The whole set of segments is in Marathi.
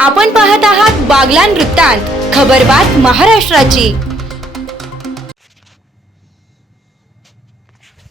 आपण पाहत आहात बागलान वृत्तांत खबरबात महाराष्ट्राची.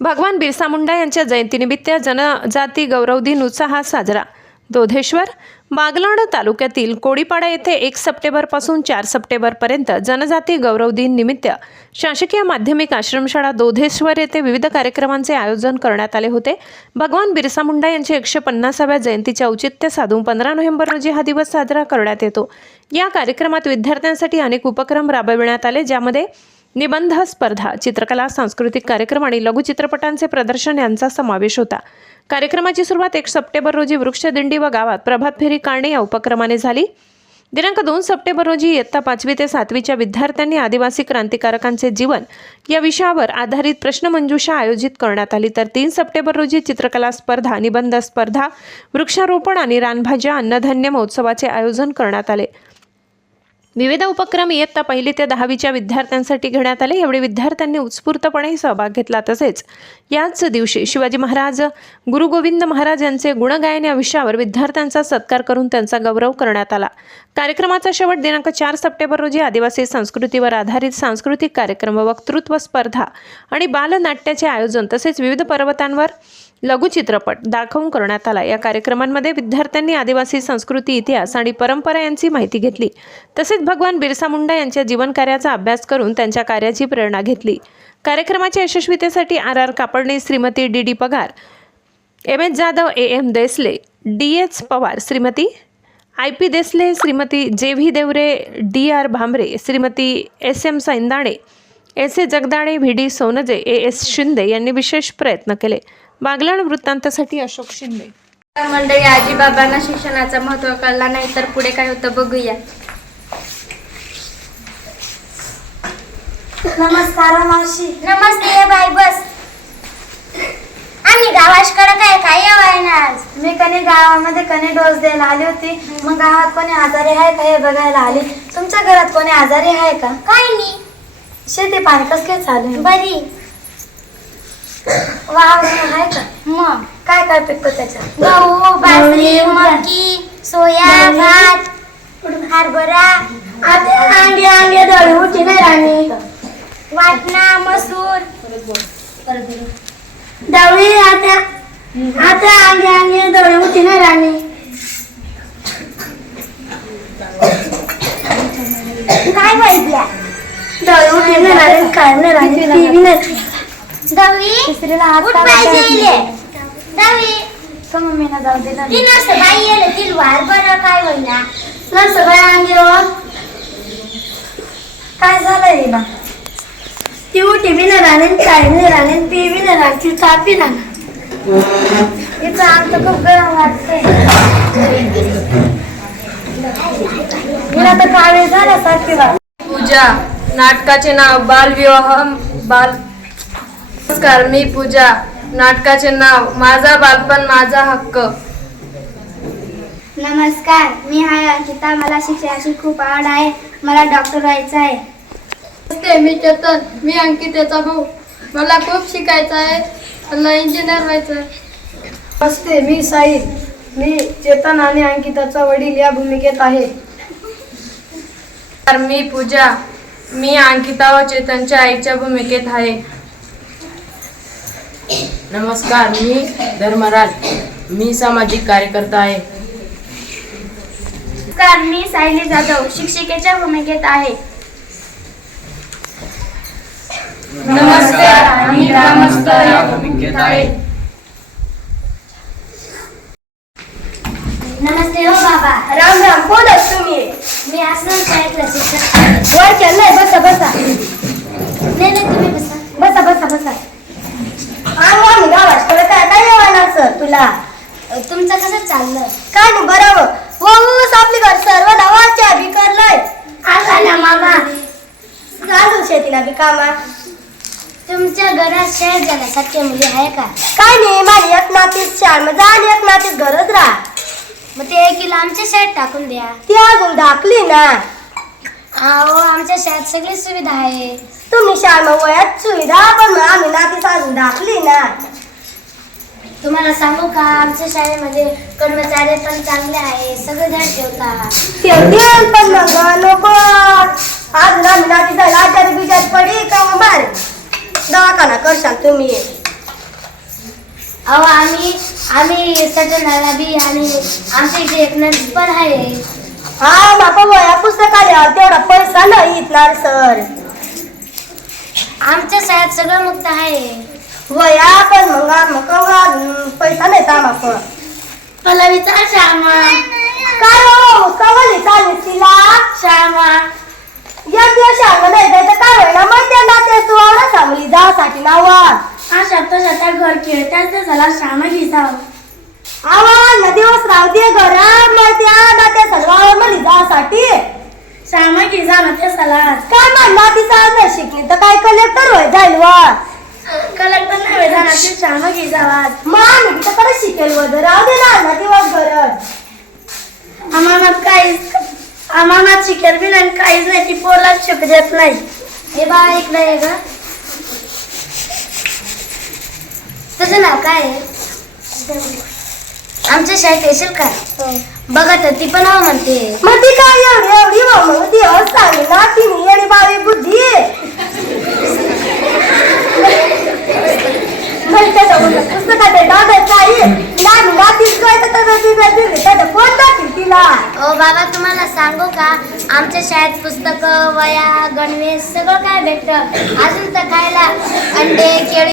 भगवान बिरसा मुंडा यांच्या जयंतीनिमित्त जनजाती गौरव दिन उत्साहात साजरा. दोधेश्वर बागलाण तालुक्यातील कोडीपाडा येथे एक सप्टेंबरपासून चार सप्टेंबरपर्यंत जनजाती गौरव दिन निमित्त शासकीय माध्यमिक आश्रमशाळा दोधेश्वर येथे विविध कार्यक्रमांचे आयोजन करण्यात आले होते. भगवान बिरसा मुंडा यांच्या एकशे पन्नासाव्या जयंतीचे औचित्य साधून पंधरा नोव्हेंबर रोजी हा दिवस साजरा करण्यात येतो. या कार्यक्रमात विद्यार्थ्यांसाठी अनेक उपक्रम राबविण्यात आले ज्यामध्ये निबंध स्पर्धा चित्रकला सांस्कृतिक कार्यक्रम आणि लघुचित्रपटांचे प्रदर्शन यांचा समावेश होता. कार्यक्रमाची सुरुवात एक सप्टेंबर रोजी वृक्षदिंडी व गावात प्रभात फेरी काढणे या उपक्रमाने झाली. दिनांक दोन सप्टेंबर रोजी इयत्ता पाचवी ते सातवीच्या विद्यार्थ्यांनी आदिवासी क्रांतिकारकांचे जीवन या विषयावर आधारित प्रश्नमंजुषा आयोजित करण्यात आली. तर तीन सप्टेंबर रोजी चित्रकला स्पर्धा निबंध स्पर्धा वृक्षारोपण आणि रानभाज्या अन्नधान्य महोत्सवाचे आयोजन करण्यात आले. विविध उपक्रम इयत्ता पहिली ते दहावीच्या विद्यार्थ्यांसाठी घेण्यात आले. यावेळी विद्यार्थ्यांनी उत्स्फूर्तपणे सहभाग घेतला. तसेच याच दिवशी शिवाजी महाराज गुरु गोविंद महाराज यांचे गुणगायन या विषयावर विद्यार्थ्यांचा सत्कार करून त्यांचा गौरव करण्यात आला. कार्यक्रमाचा शेवट दिनांक चार सप्टेंबर रोजी आदिवासी संस्कृतीवर आधारित सांस्कृतिक कार्यक्रम वक्तृत्व स्पर्धा आणि बालनाट्याचे आयोजन तसेच विविध पर्वतांवर लघुचित्रपट दाखवून करण्यात आला. या कार्यक्रमांमध्ये विद्यार्थ्यांनी आदिवासी संस्कृती इतिहास आणि परंपरा यांची माहिती घेतली. तसेच भगवान बिरसा मुंडा यांच्या जीवनकार्याचा अभ्यास करून त्यांच्या कार्याची प्रेरणा घेतली. कार्यक्रमाच्या यशस्वीतेसाठी R R Kapadne Shrimati D D Pagar M H Jadhav A M Desale D H Pawar Shrimati I P Desale Shrimati J V Deore D R Bhambare Shrimati S M Saindane S A Jagdale V D Sonje A S Shinde यांनी विशेष प्रयत्न केले. बागलाण वृत्तांतासाठी अशोक शिंदे. मंडळी आजीबाबांना शिक्षणाचं महत्त्व कळला नाही तर पुढे काय होतं बघूया. नमस्कार मावशी. नमस्ते बाई बस. आम्ही गावाशकडे काय काय आज? मी कधी गावामध्ये कधी डोस द्यायला आली होती. मग गावात कोणी आजारी आहे का हे बघायला आली. तुमच्या घरात कोणी आजारी आहे का? काय नाही. शेती पाणी कसं काय चालू आहे? बरी. वावर आहे का? मग? काय काय पिकतं त्याच्यात? गहू बाजरी मकी सोया भात हरभरा. अंगे अंगे दळी उठी नाही राणी. वाटणा मसूर. दवळी आता आता अंगे अंगे दळी उठी नाही राणी. काय पाहिजे दळी उठी नाही राणी काय नाही राणी टीव्ही नाही दवी तिसरीला हात उठ लावायचा पाहिजे नाही. दवी. का मम्मीला जाऊ दे ना? ती नसतं बाई येले ती वार बरं काय होईना. ना सगळ्या अंगेवर काय झालंय हिला ती उठी बी नाही राहणे काय नाही राहणे पी बी नाही राहणे ती चापी तिचं तर खूप गरम वाटते हिला तर काळे झाल्यासारखी वाटते. पूजा. नाटकाचे नाव बालविवाह बाल नमस्कार मी पूजा. नाटकाचे नाव माझा बालपण माझा हक्क. नमस्कार मी हाय अंकिता. मला शिक्षणाची खूप आवड आहे. मला डॉक्टर व्हायचं आहे. नमस्ते मी चेतन. मी अंकितेचा भाऊ. मला खूप शिकायचं आहे. मला इंजिनियर व्हायचं आहे. नमस्ते मी साई मी चेतन आणि अंकिताचा वडील या भूमिकेत आहे. तर मी पूजा. मी अंकिता व चेतनच्या आईच्या भूमिकेत आहे. नमस्कार मी धर्मराज. मी सामाजिक कार्यकर्ता आहे. नमस्कार मी सायली जाधव शिक्षिकेच्या भूमिकेत आहे. नमस्कार मी ग्रामस्थ या भूमिकेत आहे. नमस्ते हो बाबा. राम राम कोण आहेत तुम्ही? मी आसनल शाळेतला शिक्षक वर केलंय बसा बसा. नाही नाही तुम्ही बसा. बसा बसा बसा. आम्ही आम्ही गावाकडे काय काय येणार सर तुला. तुमचं कसं चाललं काय नाही बरोबर हो ऊस आपली घर सर्व धावाच्या बी करलाय आला ना मामा. चालू शेतीला बी कामा. तुमच्या घरात शहर जाण्यासारखे मुली आहे का? काय नाही माझी एक नातीच शाळेमध्ये आणि एक नातीच घरच राहा. मग ते एक किलो आमच्या शाळेत टाकून द्या. ती अजून दाखली ना. अहो आमच्या शाळेत सगळी सुविधा आहे. तुम्ही शाळेमध्ये वयात सुविधा पण आम्ही नातीच अजून दाखली ना. तुम्हाला सांगू का आमच्या शाळेमध्ये कर्मचारी पण चांगले आहे सगळे ध्यान ठेवतात ठेवतील पण मग नको. आज ना मिळा तिचा लाचारी बिजात पडी का बाहेर? दवाखाना करशाल तुम्ही. अहो आम्ही आम्ही सटनाला बी आणि आमच्या इथे एक नर्स पण आहे. हा बापा वया पुस्तकाला तेवढा पैसा नाही इथणार सर. आमच्या शाळेत सगळं मुक्त आहे. वया पण मग मग पैसा नाही तामाक मला विचार श्यामा. काय हो? कवली चालली तिला? श्यामा. एक दिवस सांग नाही तर काय होईना मग त्यांना ते सुवावडा सांगली जासाठी नावा अशा तशा घर खेळतात ते झाला श्यामा घिसाव आवाज ना दिवस राहू दे घरा मग त्या ना त्या सलवावर म्हणली जासाठी श्यामा ना ते सला काय म्हणला तिचा? नाही शिकली तर काय कलेक्टर होय जाईल वर कलेक्टर नाही जाणार ते श्यामा घिसावात मग आम्ही तिथं कडे शिकेल वर राहू दे ना ना दिवस घरात आम्हाला काहीच आम्हाला शिकेल बी नाही काहीच नाही ती पोरला शिकू देत नाही. हे बा इकडे आहे ग. तुझं नाव काय आहे? आमच्या शाळेत येशील का? बघा तर ती पण हो म्हणते. मग ती काय एवढी एवढी हो मग ती सांगली ना बावी बुद्धी. ती त्याचं कोण दाखील तिला. ओ बाबा तुम्हाला सांगू का? आमच्या शाळेत पुस्तक वया गणवेश सगळं काय भेटतं? अजून तर खायला अंडे केळी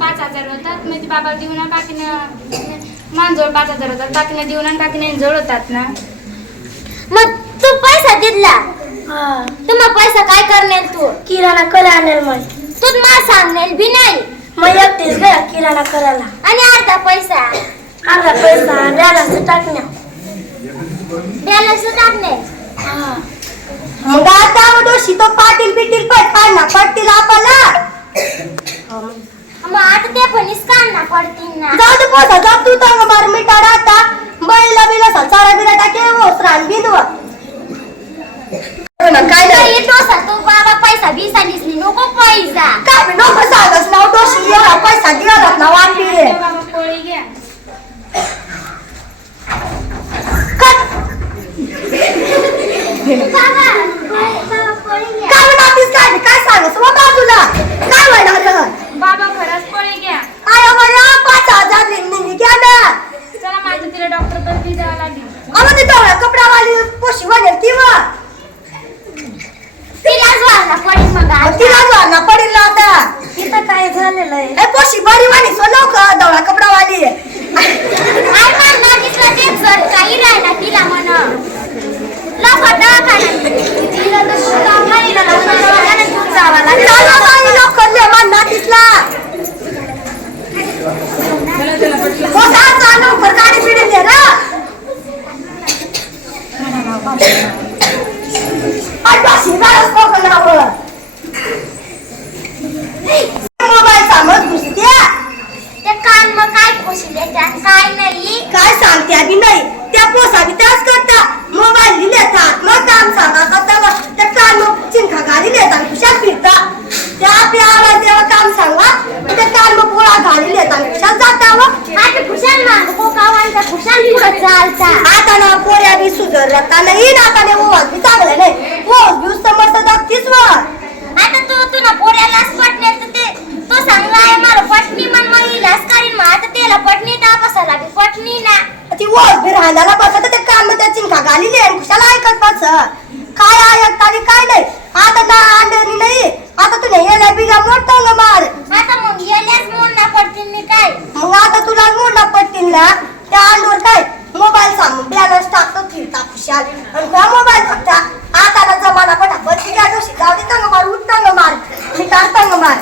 पाच हजार होतात म्हणजे बाबा देऊन बाकीनं मांजोळ पाच हजार होतात बाकीनं देऊन आणि बाकीने जवळ होतात ना. मग तू पैसा दिला तू मग पैसा काय करणार तू? किराणा कर आणेल मग. तू मला सांगणार बी नाही. मग एकटीच गेला किराणा करायला. आणि अर्धा पैसा. अर्धा पैसा बॅलन्स टाकण्या. बॅलन्स टाकणे मग आता डोशी तो पाटील बिटील पट पाडणार पडतील आपल्याला जाऊ दे पोसा काय बाबा बिसा दिसली नको पैसा. काय नको सांगस ना डोशी एवढा पैसा दिला ना वाटली बाबा पोळी घ्या. बाबा बाबा पोळी घ्या. काय नातीस काय काय सांगस व बाजूला काय होणार बाबा खरंच पोळी घ्या आय बया पाच हजार लिहिली घ्या ना चला माझं तिला डॉक्टर पण जावं लागेल अगं ती डोळ्या कपड्यावाली पोशी बनेल ती व तिलाच वाढला पडेल मग आज. तिला जाणार पडेल ना आता इथं काय झालेलं आहे ए पोशी बरी वाणी सो लवकर डोळा कपडावाली. आई म्हणणार तिथला ते घर काही राहिला तिला म्हण. लवकर दवाखान्यात. तिला तर दवाखान्याला लवकर दवाखान्यात घेऊन जावं लागेल. चला बाई लवकर ले मान नातीसला पोसा जा लवकर गाडी पिढी दे ना अड्डा शिंगारच बघ नावं मोबाईल सामत घुसत्या ते कान मग काय पोशिले त्यात काय नाही काय सांगते बी नाही त्या पोसा बी त्याच करता मोबाईल लिहितात मग काम सांगा करता मग त्या कान मग चिंखा घाली देतात खुशाल फिरता त्या आपल्या आवाज देवा काम सांगा त्या कान मग पोळा घाली देतात खुशाल जाता व आता खुशाल माग कोकावांचा खुशाल पुढं चालता आता ना पोऱ्या बी नाही ना आता नाही ओवाज बी चांगलं नाही. ओस बी समजता दाखतीच व आता तू तू ना पोऱ्यालाच पटण्यात तर ते तो सांगला आहे मला पटणी मन मग इलाज करीन मग आता त्याला पटणी तापसाला बी पटणी ना ती ओस बी राहण्याला बसत ते कान मग त्या चिंखा घाली आणि खुशाला ऐकत बस काय ऐकता बी काय नाही. आता ना अंडरी नाही. आता तू नाही येण्या बिगा मोठा मार. आता मग गेल्याच म्हणणं पडतील मी काय? मग आता तुला मोडला पडतील ना. त्या अंडवर काय? मोबाईल सांगून बॅलन्स टाकतो फिरता खुशाल. आणि हा मोबाईल फक्त आता जमाना पटा बत्ती काय जाऊ दे तंग मार उठ तंग मार. मी काय तंग मार?